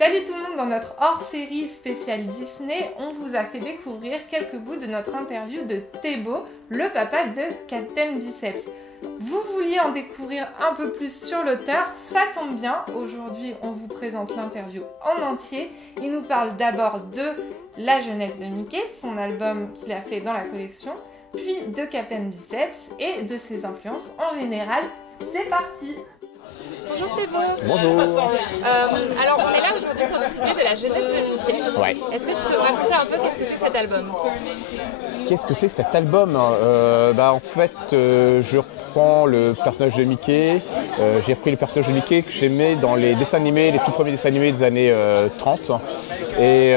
Salut tout le monde, dans notre hors-série spéciale Disney, on vous a fait découvrir quelques bouts de notre interview de Thébault, le papa de Captain Biceps. Vous vouliez en découvrir un peu plus sur l'auteur, ça tombe bien, aujourd'hui on vous présente l'interview en entier. Il nous parle d'abord de la jeunesse de Mickey, son album qu'il a fait dans la collection, puis de Captain Biceps et de ses influences en général. C'est parti! Bonjour Thébault. Bonjour. Alors on est là aujourd'hui pour discuter de la jeunesse de Mickey. Ouais. Est-ce que tu peux me raconter un peu qu'est-ce que c'est que cet album? Qu'est-ce que c'est que cet album? En fait, je reprends le personnage de Mickey. J'ai repris le personnage de Mickey que j'aimais dans les dessins animés, les tout premiers dessins animés des années 30. Et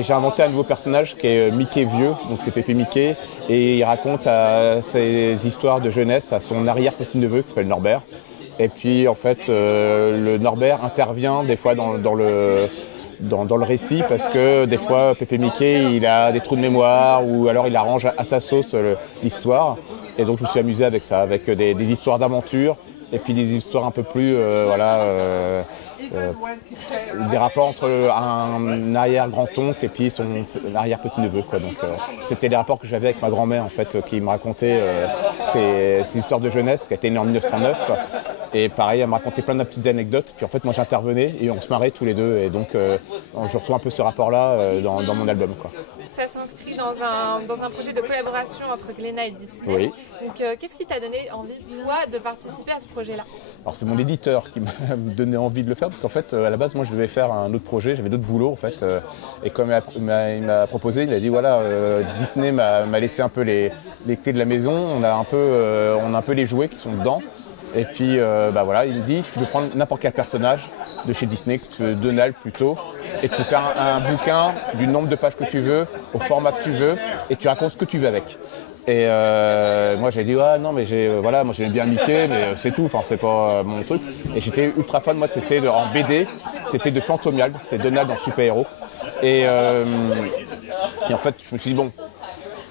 j'ai inventé un nouveau personnage qui est Mickey vieux, donc c'est Pépé Mickey. Et il raconte ses histoires de jeunesse à son arrière-petit-neveu qui s'appelle Norbert. Et puis en fait, le Norbert intervient des fois dans le récit parce que des fois Pépé Mickey il a des trous de mémoire ou alors il arrange à sa sauce l'histoire. Et donc je me suis amusé avec ça, avec des histoires d'aventure et puis des histoires un peu plus des rapports entre un arrière-grand-oncle et puis son arrière-petit-neveu. Donc c'était les rapports que j'avais avec ma grand-mère en fait, qui me racontait ces histoires de jeunesse, qui a été née en 1909. Et pareil, elle me racontait plein de petites anecdotes. Puis en fait, moi j'intervenais et on se marrait tous les deux. Et donc je retrouve un peu ce rapport-là dans mon album, quoi. Ça s'inscrit dans un projet de collaboration entre Glénat et Disney. Oui. Donc qu'est-ce qui t'a donné envie, toi, de participer à ce projet-là? Alors c'est mon éditeur qui m'a donné envie de le faire parce qu'en fait, à la base, moi je devais faire un autre projet, j'avais d'autres boulots en fait. Et comme il m'a proposé, il a dit voilà, Disney m'a laissé un peu les clés de la maison, on a un peu les jouets qui sont dedans. Et puis voilà, il me dit tu peux prendre n'importe quel personnage de chez Disney, Donald plutôt, et tu peux faire un bouquin du nombre de pages que tu veux, au format que tu veux, et tu racontes ce que tu veux avec. Et moi j'ai dit non mais moi j'aimais bien Mickey mais c'est tout, enfin c'est pas mon truc. Et j'étais ultra fan, moi c'était en BD, c'était de Fantomiald, c'était Donald en super-héros. Et en fait je me suis dit bon,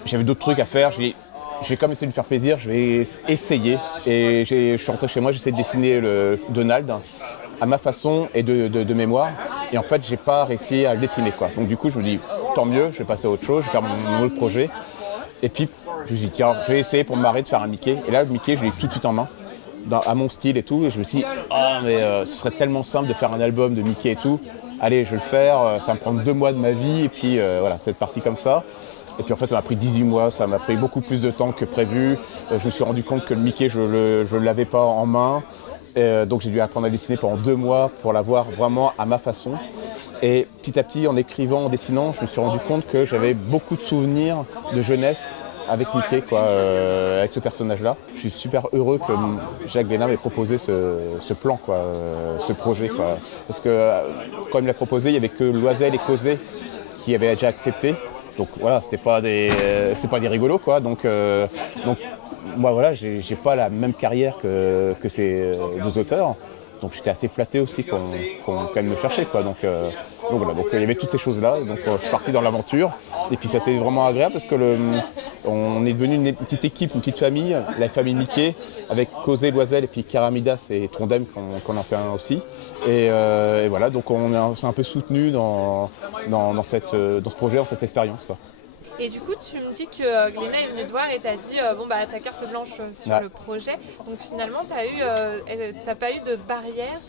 j'avais d'autres trucs à faire, je vais quand même essayer de me faire plaisir, je vais essayer. Et je suis rentré chez moi, j'ai essayé de dessiner le Donald à ma façon et de mémoire. Et en fait, j'ai pas réussi à le dessiner, quoi. Donc du coup, je me dis, tant mieux, je vais passer à autre chose, je vais faire mon autre projet. Et puis, je me suis dit, tiens, je vais essayer pour me marrer de faire un Mickey. Et là, le Mickey, je l'ai tout de suite en main, à mon style et tout. Et je me suis dit, ce serait tellement simple de faire un album de Mickey et tout. Allez, je vais le faire, ça va me prendre 2 mois de ma vie. Et puis, voilà, c'est parti comme ça. Et puis en fait ça m'a pris 18 mois, ça m'a pris beaucoup plus de temps que prévu. Je me suis rendu compte que le Mickey je ne l'avais pas en main. Donc j'ai dû apprendre à dessiner pendant 2 mois pour l'avoir vraiment à ma façon. Et petit à petit en écrivant, en dessinant, je me suis rendu compte que j'avais beaucoup de souvenirs de jeunesse avec Mickey, avec ce personnage-là. Je suis super heureux que Jacques Glénat m'ait proposé ce plan, ce projet. Parce que quand il me l'a proposé, il n'y avait que Loisel et Causet qui avaient déjà accepté. Donc voilà, c'est pas des rigolos quoi. Donc moi voilà, j'ai pas la même carrière que ces 2 auteurs. Donc j'étais assez flatté aussi qu'on quand même me cherchait quoi. Donc voilà, donc il y avait toutes ces choses là. Donc je suis parti dans l'aventure. Et puis c'était vraiment agréable parce que on est devenu une petite équipe, une petite famille, la famille Mickey, avec Causet, Loisel et puis Caramidas et Trondheim qu'on en fait un aussi. Et voilà, donc on s'est un peu soutenu dans ce projet, dans cette expérience, quoi. Et du coup, tu me dis que Glénat est venu te voir et t'a dit ta carte blanche sur le projet. Donc finalement, t'as pas eu de barrière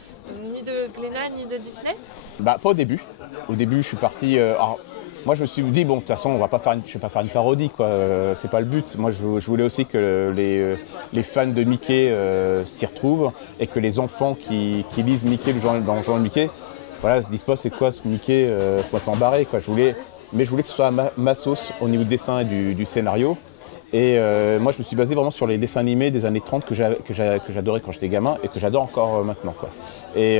ni de Glénat ni de Disney? Pas au début. Au début, je suis parti. Moi, je me suis dit bon, de toute façon, je vais pas faire une parodie, quoi. C'est pas le but. Moi, je voulais aussi que les fans de Mickey s'y retrouvent et que les enfants qui lisent Mickey dans le journal Mickey, voilà, se disent pas c'est quoi ce Mickey poitent barré, quoi. Mais je voulais que ce soit ma sauce au niveau du dessin et du scénario. Et moi, je me suis basé vraiment sur les dessins animés des années 30 que j'adorais quand j'étais gamin et que j'adore encore maintenant, quoi. Et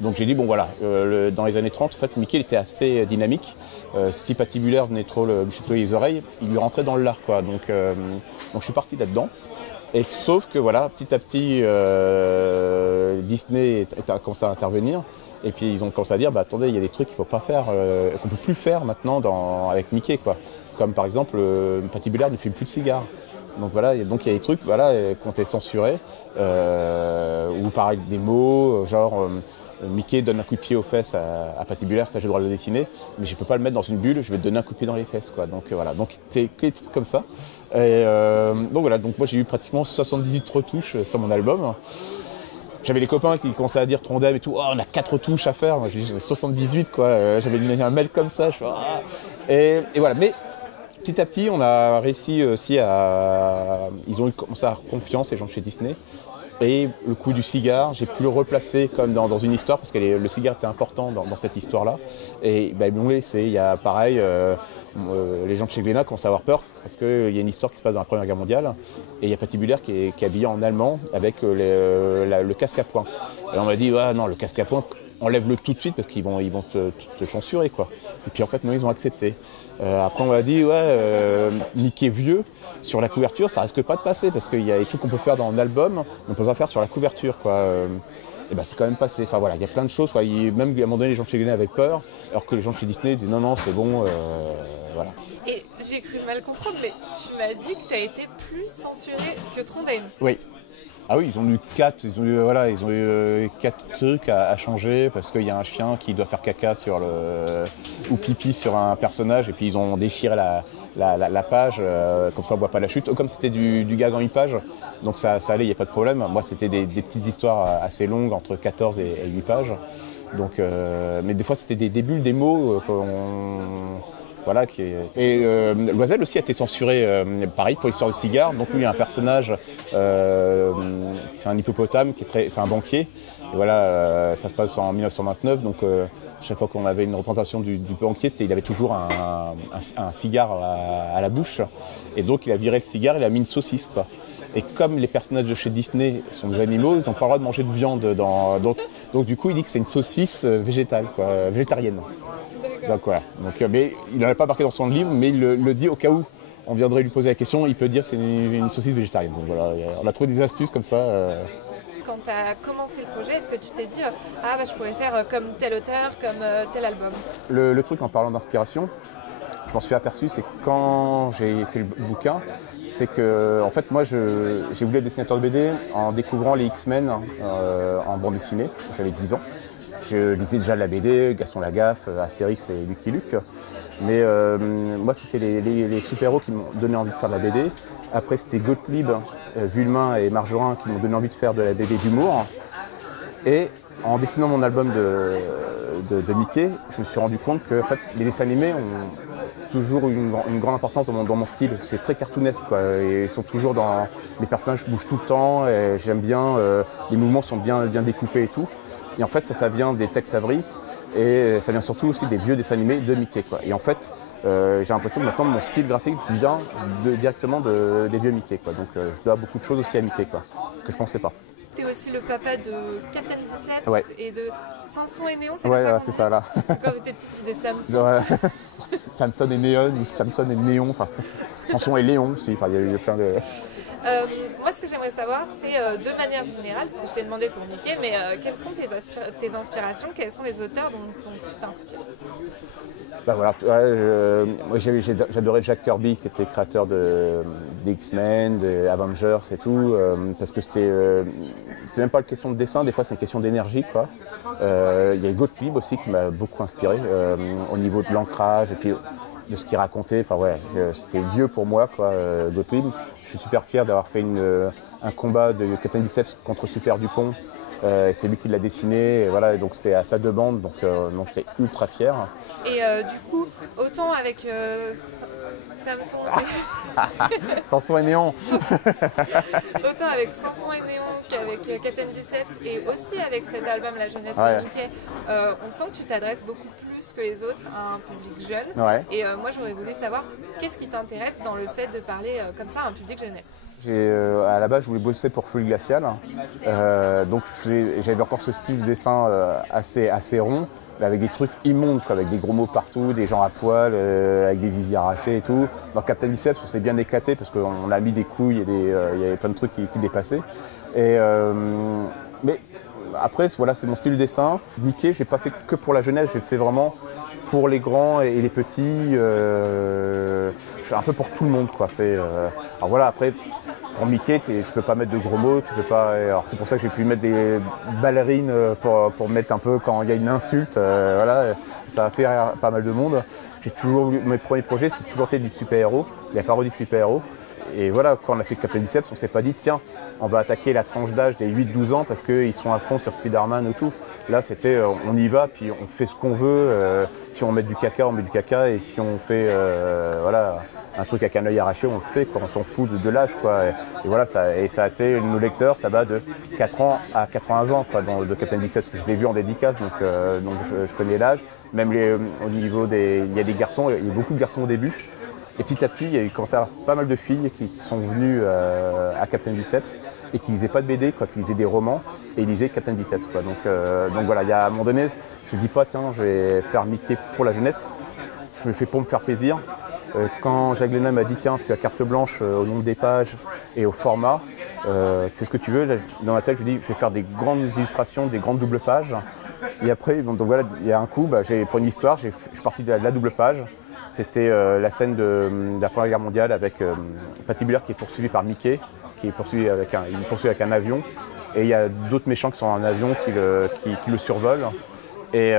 donc j'ai dit, bon voilà, dans les années 30, en fait, Mickey il était assez dynamique. Si Patibulaire venait trop lui chatouiller les oreilles, il lui rentrait dans le lard, quoi. Donc je suis parti là-dedans. Et sauf que voilà, petit à petit, Disney a commencé à intervenir. Et puis ils ont commencé à dire, attendez, il y a des trucs qu'il ne faut pas faire, qu'on ne peut plus faire maintenant avec Mickey, quoi. Comme par exemple, Patibulaire ne fume plus de cigares. Donc voilà, donc il y a des trucs qui ont été censurés, ou pareil des mots, genre Mickey donne un coup de pied aux fesses à Patibulaire, ça j'ai le droit de le dessiner, mais je ne peux pas le mettre dans une bulle, je vais te donner un coup de pied dans les fesses, quoi. Donc voilà, donc c'est que des titres comme ça. Et donc voilà, donc moi j'ai eu pratiquement 78 retouches sur mon album. J'avais les copains qui commençaient à dire Trondheim et tout, oh, on a 4 retouches à faire. Moi j'ai dit 78 quoi, j'avais un mail comme ça, je fais, ah. Et voilà, mais petit à petit on a réussi aussi à. Ils ont commencé à avoir confiance, les gens de chez Disney. Et le coup du cigare, j'ai pu le replacer comme dans une histoire, parce que le cigare était important dans cette histoire-là. Et bah, il y a pareil, les gens de chez Glénat commencent à avoir peur, parce qu'il y a une histoire qui se passe dans la Première Guerre mondiale, et il y a Patibulaire qui est habillé en allemand avec le casque à pointe. Et on m'a dit, ah, non, le casque à pointe, enlève-le tout de suite, parce qu'ils vont te censurer, quoi. Et puis en fait, non, ils ont accepté. Après, on m'a dit, Mickey vieux, sur la couverture, ça risque pas de passer, parce qu'il y a des trucs qu'on peut faire dans un album, on ne peut pas faire sur la couverture, quoi. Et ben c'est quand même passé. Enfin voilà, il y a plein de choses. Quoi. Même à un moment donné, les gens de chez Disney avaient peur, alors que les gens de chez Disney disaient non, c'est bon, voilà. Et j'ai cru mal comprendre, mais tu m'as dit que tu as été plus censuré que Trondheim. Oui. Ah oui, ils ont eu 4 trucs à changer parce qu'il y a un chien qui doit faire caca ou pipi sur un personnage et puis ils ont déchiré la page, comme ça on voit pas la chute. Comme c'était du gag en 8 pages, donc ça allait, il n'y a pas de problème. Moi c'était des petites histoires assez longues, entre 14 et 8 pages. Donc, mais des fois c'était des bulles, des mots voilà, Et Loisel aussi a été censuré, pareil, pour l'histoire de cigare. Donc lui, il y a un personnage, c'est un hippopotame, c'est un banquier. Et voilà, ça se passe en 1929. Donc chaque fois qu'on avait une représentation du banquier, il avait toujours un cigare à la bouche. Et donc il a viré le cigare, il a mis une saucisse, quoi. Et comme les personnages de chez Disney sont des animaux, ils n'ont pas le droit de manger de viande. Donc du coup, il dit que c'est une saucisse végétale, quoi, végétarienne. Donc voilà. Donc, mais il n'en a pas marqué dans son livre, mais il le dit au cas où on viendrait lui poser la question, il peut dire que c'est une saucisse végétarienne. Donc voilà, on a trouvé des astuces comme ça. Quand tu as commencé le projet, est-ce que tu t'es dit je pourrais faire comme tel auteur, comme tel album? Le truc en parlant d'inspiration, je m'en suis aperçu, c'est quand j'ai fait le bouquin, c'est que en fait moi j'ai voulu être dessinateur de BD en découvrant les X-Men en bande dessinée, j'avais 10 ans. Je lisais déjà de la BD, Gaston Lagaffe, Astérix et Lucky Luke. Mais moi, c'était les super-héros qui m'ont donné envie de faire de la BD. Après, c'était Gottlieb, Vulmain et Marjorin qui m'ont donné envie de faire de la BD d'humour. Et en dessinant mon album de Mickey, je me suis rendu compte que en fait, les dessins animés ont toujours une grande importance dans mon style. C'est très cartoonesque, quoi. Et ils sont toujours dans... Les personnages bougent tout le temps et j'aime bien... les mouvements sont bien découpés et tout. Et en fait, ça vient des Tex Avery et ça vient surtout aussi des vieux dessins animés de Mickey, quoi. Et en fait, j'ai l'impression que maintenant mon style graphique vient directement des vieux Mickey, quoi. Donc je dois beaucoup de choses aussi à Mickey, quoi, que je pensais pas. Tu es aussi le papa de Captain Biceps ouais. Et de Samson et Néon, c'est ça là. Quand j'étais petite, tu disais Samson. Ouais. Samson et Néon ou Samson et Néon, enfin Samson et Léon aussi, enfin il y a eu plein de... Moi, ce que j'aimerais savoir, c'est de manière générale, parce que je t'ai demandé pour Mickey, mais quelles sont tes inspirations, quels sont les auteurs dont tu t'inspires? Bah voilà, moi j'adorais Jack Kirby qui était créateur des X-Men, des Avengers et tout, parce que c'est même pas une question de dessin, des fois c'est une question d'énergie, quoi. Il y a Gottlieb aussi qui m'a beaucoup inspiré au niveau de l'ancrage et puis de ce qu'il racontait. Enfin ouais, c'était vieux pour moi, quoi, Gottlieb. Je suis super fier d'avoir fait un combat de Captain Biceps contre Super Dupont. C'est lui qui l'a dessiné, et voilà, donc c'était à sa demande, donc j'étais ultra fier. Et du coup, autant avec Samson Samson et Néon autant avec Samson et Néon qu'avec Captain Biceps et aussi avec cet album La Jeunesse de Mickey, on sent que tu t'adresses beaucoup plus que les autres à un public jeune. Ouais. Et moi j'aurais voulu savoir qu'est-ce qui t'intéresse dans le fait de parler comme ça à un public jeunesse. À la base, je voulais bosser pour Fluide Glacial, donc j'avais encore ce style de dessin assez rond, mais avec des trucs immondes, quoi, avec des gros mots partout, des gens à poil, avec des zizi arrachés et tout. Dans Captain Biceps, on s'est bien éclaté parce qu'on a mis des couilles et il y avait plein de trucs qui dépassaient. Mais après, voilà, c'est mon style de dessin. Mickey, j'ai pas fait que pour la jeunesse, j'ai fait vraiment pour les grands et les petits. Je fais un peu pour tout le monde, quoi. Alors voilà, après, pour Mickey, tu peux pas mettre de gros mots, tu peux pas. Alors c'est pour ça que j'ai pu mettre des ballerines pour mettre un peu quand il y a une insulte. Voilà, ça a fait rire pas mal de monde. J'ai toujours mes premiers projets, c'était toujours du super-héros, la parodie de super-héros. Et voilà, quand on a fait Captain Biceps, on s'est pas dit tiens, on va attaquer la tranche d'âge des 8-12 ans parce qu'ils sont à fond sur Spider-Man et tout. Là, c'était on y va, puis on fait ce qu'on veut. Si on met du caca, on met du caca. Et si on fait voilà, un truc avec un œil arraché, on le fait, quoi. On s'en fout de l'âge, quoi. Et voilà, ça a été, nos lecteurs, ça va de 4 ans à 80 ans, quoi, de Captain Biceps. Je l'ai vu en dédicace, donc je connais l'âge. Même au niveau il y a des garçons, il y a beaucoup de garçons au début. Et petit à petit, il y a eu commencé à avoir pas mal de filles qui sont venues à Captain Biceps et qui lisaient pas de BD, quoi, qui lisaient des romans et ils lisaient Captain Biceps, quoi. Donc voilà, il y a, à un moment donné, je me dis pas tiens, je vais faire Mickey pour la jeunesse. Je me fais pour me faire plaisir. Quand Jacques Glénat m'a dit tiens, tu as carte blanche au nombre des pages et au format, tu fais ce que tu veux. Là, dans ma tête, je me dis je vais faire des grandes illustrations, des grandes doubles pages. Et après, donc voilà, il y a un coup, pour une histoire, je suis parti de la double page. C'était la scène de la Première Guerre mondiale avec Patty Miller qui est poursuivi par Mickey, qui est poursuivi avec un avion. Et il y a d'autres méchants qui sont en avion qui le survolent. Et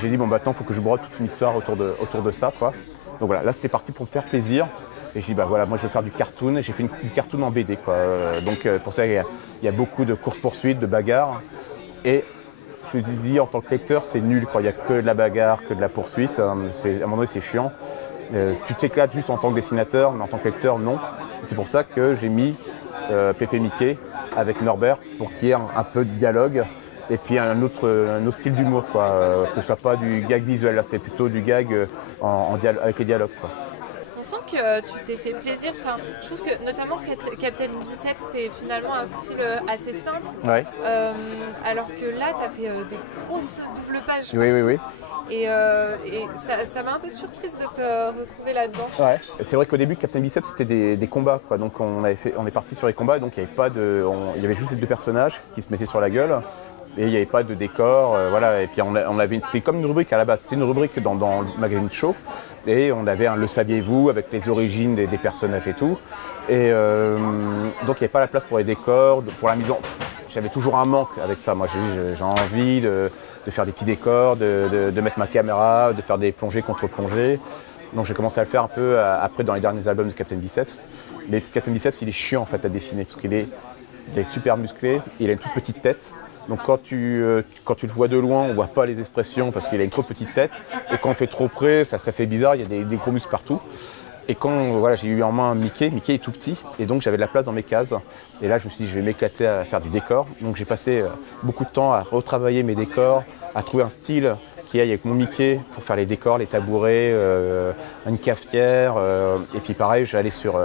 j'ai dit, bon, maintenant, il faut que je brode toute une histoire autour de ça, quoi. Donc voilà, là, c'était parti pour me faire plaisir. Et j'ai dit, voilà, moi, je vais faire du cartoon. Et j'ai fait une cartoon en BD, quoi. Donc, pour ça, il y a beaucoup de courses-poursuites, de bagarres. Et je me dis, en tant que lecteur, c'est nul, quoi. Il n'y a que de la bagarre, que de la poursuite. À un moment donné, c'est chiant. Tu t'éclates juste en tant que dessinateur, mais en tant que lecteur, non. C'est pour ça que j'ai mis Pépé Mickey avec Norbert pour qu'il y ait un peu de dialogue et puis un autre style d'humour, quoi. Que ce soit pas du gag visuel, là, c'est plutôt du gag avec les dialogues, quoi. On sent que tu t'es fait plaisir. Enfin, je trouve que notamment Captain Biceps, c'est finalement un style assez simple. Ouais. Alors que là, tu as fait des grosses doubles pages. Oui. Et ça m'a un peu surprise de te retrouver là-dedans. Ouais. C'est vrai qu'au début, Captain Biceps, c'était des combats, quoi. Donc on est parti sur les combats, donc il y avait juste les deux personnages qui se mettaient sur la gueule. Et il n'y avait pas de décor, voilà. Et puis c'était comme une rubrique à la base, c'était une rubrique dans le magazine Show. Et on avait un Le saviez-vous avec les origines des personnages et tout. Et donc il n'y avait pas la place pour les décors, pour la mise en... J'avais toujours un manque avec ça. Moi j'ai envie de faire des petits décors, de mettre ma caméra, de faire des plongées contre plongées. Donc j'ai commencé à le faire un peu après dans les derniers albums de Captain Biceps. Mais Captain Biceps, il est chiant en fait à dessiner parce qu'il est super musclé, il a une toute petite tête. Donc quand tu le vois de loin, on ne voit pas les expressions parce qu'il a une trop petite tête. Et quand on fait trop près, ça fait bizarre, il y a des gros muscles partout. Et quand voilà, j'ai eu en main Mickey est tout petit et donc j'avais de la place dans mes cases. Et là je me suis dit je vais m'éclater à faire du décor. Donc j'ai passé beaucoup de temps à retravailler mes décors, à trouver un style qui aille avec mon Mickey pour faire les décors, les tabourets, une cafetière. Et puis pareil, j'allais sur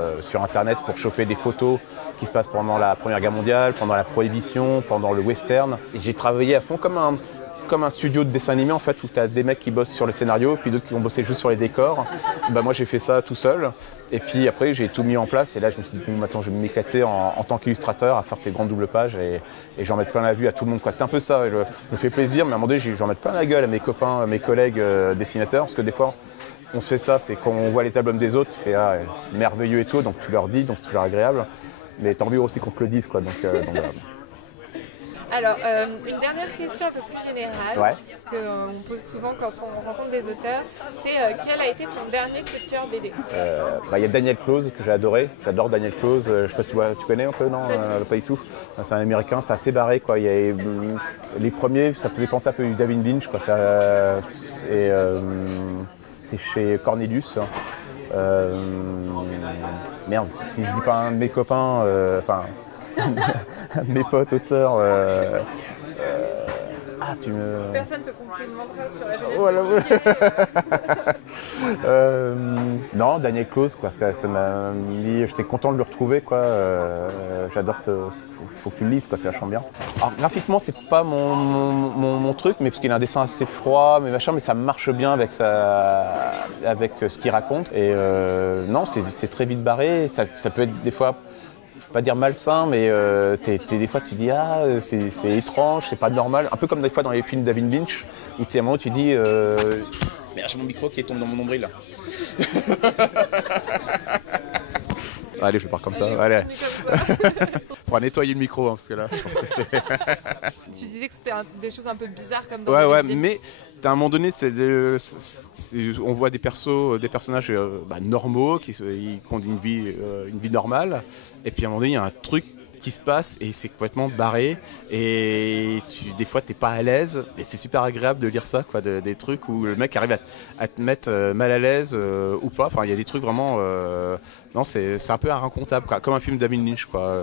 internet pour choper des photos qui se passent pendant la Première Guerre mondiale, pendant la Prohibition, pendant le western. Et j'ai travaillé à fond comme un studio de dessin animé en fait, où tu as des mecs qui bossent sur le scénario, puis d'autres qui vont bosser juste sur les décors. Moi j'ai fait ça tout seul. Et puis après j'ai tout mis en place et là je me suis dit bon, maintenant je vais m'éclater en tant qu'illustrateur à faire ces grandes doubles pages et j'en mets plein la vue à tout le monde, quoi. C'était un peu ça, je me fais plaisir, mais à un moment donné j'en mets plein la gueule à mes copains, à mes collègues dessinateurs, parce que des fois on se fait ça, c'est quand on voit les albums des autres, tu fais c'est merveilleux et tout, donc tu leur dis, donc c'est toujours agréable. Mais t'as envie aussi qu'on te le dise, quoi. Donc voilà. Alors, une dernière question un peu plus générale qu'on pose souvent quand on rencontre des auteurs, c'est quel a été ton dernier coup de cœur BD? Il y a Daniel Close que j'ai adoré. J'adore Daniel Close. Je sais pas si tu connais un peu, non? Pas du tout. C'est un Américain, c'est assez barré, quoi. Il y a, les premiers, ça faisait penser un peu à David Lynch, quoi. C'est chez Cornelius. Merde, si je dis pas un de mes copains, mes potes auteurs. Personne te complimentera sur la jeunesse. Voilà. Non, Daniel Close, quoi, parce que ça m'a mis. J'étais content de le retrouver, quoi. J'adore faut que tu le lises, quoi, c'est vachement bien. Alors graphiquement, c'est pas mon truc, mais parce qu'il a un dessin assez froid, mais ça marche bien avec ce qu'il raconte. Et non, c'est très vite barré. Ça peut être des fois. Pas dire malsain, mais des fois tu dis c'est étrange, c'est pas normal. Un peu comme des fois dans les films David Lynch, où à un moment tu dis merde, j'ai mon micro qui tombe dans mon nombril là. Allez, je pars comme ça. Allez. Faudra nettoyer le micro, hein, parce que là, je pense que c'est... Tu disais que c'était des choses un peu bizarres comme dans Ouais, les mais à un moment donné, on voit des personnages normaux qui ont une vie normale, et puis à un moment donné, il y a un truc qui se passe et c'est complètement barré, et des fois, t'es pas à l'aise, et c'est super agréable de lire ça, quoi, des trucs où le mec arrive à te mettre mal à l'aise ou pas. Enfin, il y a des trucs vraiment... non, c'est un peu inracontable, quoi, comme un film David Lynch, quoi.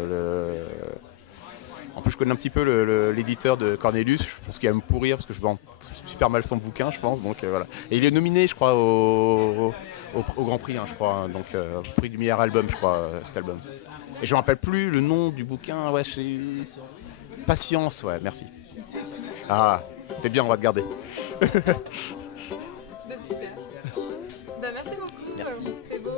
En plus, je connais un petit peu l'éditeur de Cornelius. Je pense qu'il va me pourrir parce que je vends super mal son bouquin, je pense. Donc voilà. Et il est nominé, je crois, au Grand Prix, hein, je crois. Donc prix du meilleur album, je crois, cet album. Et je me rappelle plus le nom du bouquin. Ouais, c'est Patience. Ouais, merci. Ah, t'es bien, on va te garder. C'est super. Bah, merci beaucoup. Merci. C'est beau.